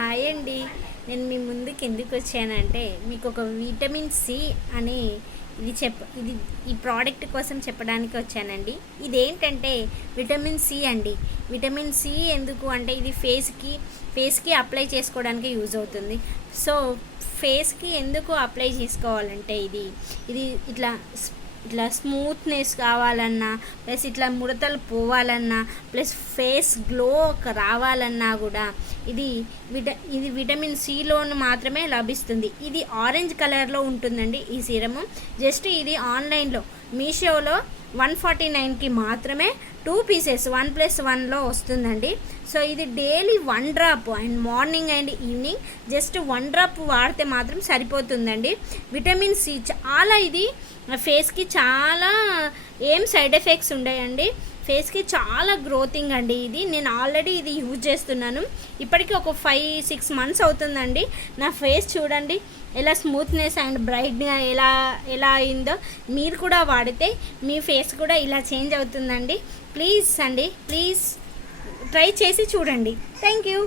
Hi అండి. నేను మీ ముందుకు ఎందుకు వచ్చానంటే మీకు ఒక విటమిన్ సి అని ఇది ఈ ప్రోడక్ట్ కోసం చెప్పడానికి వచ్చానండి. ఇదేంటంటే విటమిన్ సి అండి. విటమిన్ సి ఎందుకు అంటే ఇది ఫేస్కి అప్లై చేసుకోవడానికి యూజ్ అవుతుంది. సో ఫేస్కి ఎందుకు అప్లై చేసుకోవాలంటే ఇది ఇట్లా ఇట్లా స్మూత్నెస్ కావాలన్నా, ప్లస్ ఇట్లా ముడతలు పోవాలన్నా, ప్లస్ ఫేస్ గ్లో రావాలన్నా కూడా ఇది విటమిన్ సిలోను మాత్రమే లభిస్తుంది. ఇది ఆరెంజ్ కలర్లో ఉంటుందండి ఈ సీరము. జస్ట్ ఇది ఆన్లైన్లో మీషోలో 149కి మాత్రమే 2 పీసెస్ 1+1లో వస్తుందండి. సో ఇది daily 1 drop and morning and evening just 1 drop వాడితే మాత్రం సరిపోతుందండి. విటమిన్ సి చాలా ఇది ఫేస్కి చాలా ఏం సైడ్ ఎఫెక్ట్స్ ఉండయండి. ఫేస్కి చాలా గ్రోతింగ్ అండి. నేను ఆల్రెడీ ఇది యూజ్ చేస్తున్నాను. ఇప్పటికీ ఒక 5-6 మంత్స్ అవుతుందండి. నా ఫేస్ చూడండి ఎలా స్మూత్నెస్ అండ్ బ్రైట్గా ఎలా అయిందో. మీరు కూడా వాడితే మీ ఫేస్ కూడా ఇలా చేంజ్ అవుతుందండి. ప్లీజ్ ట్రై చేసి చూడండి. Thank you.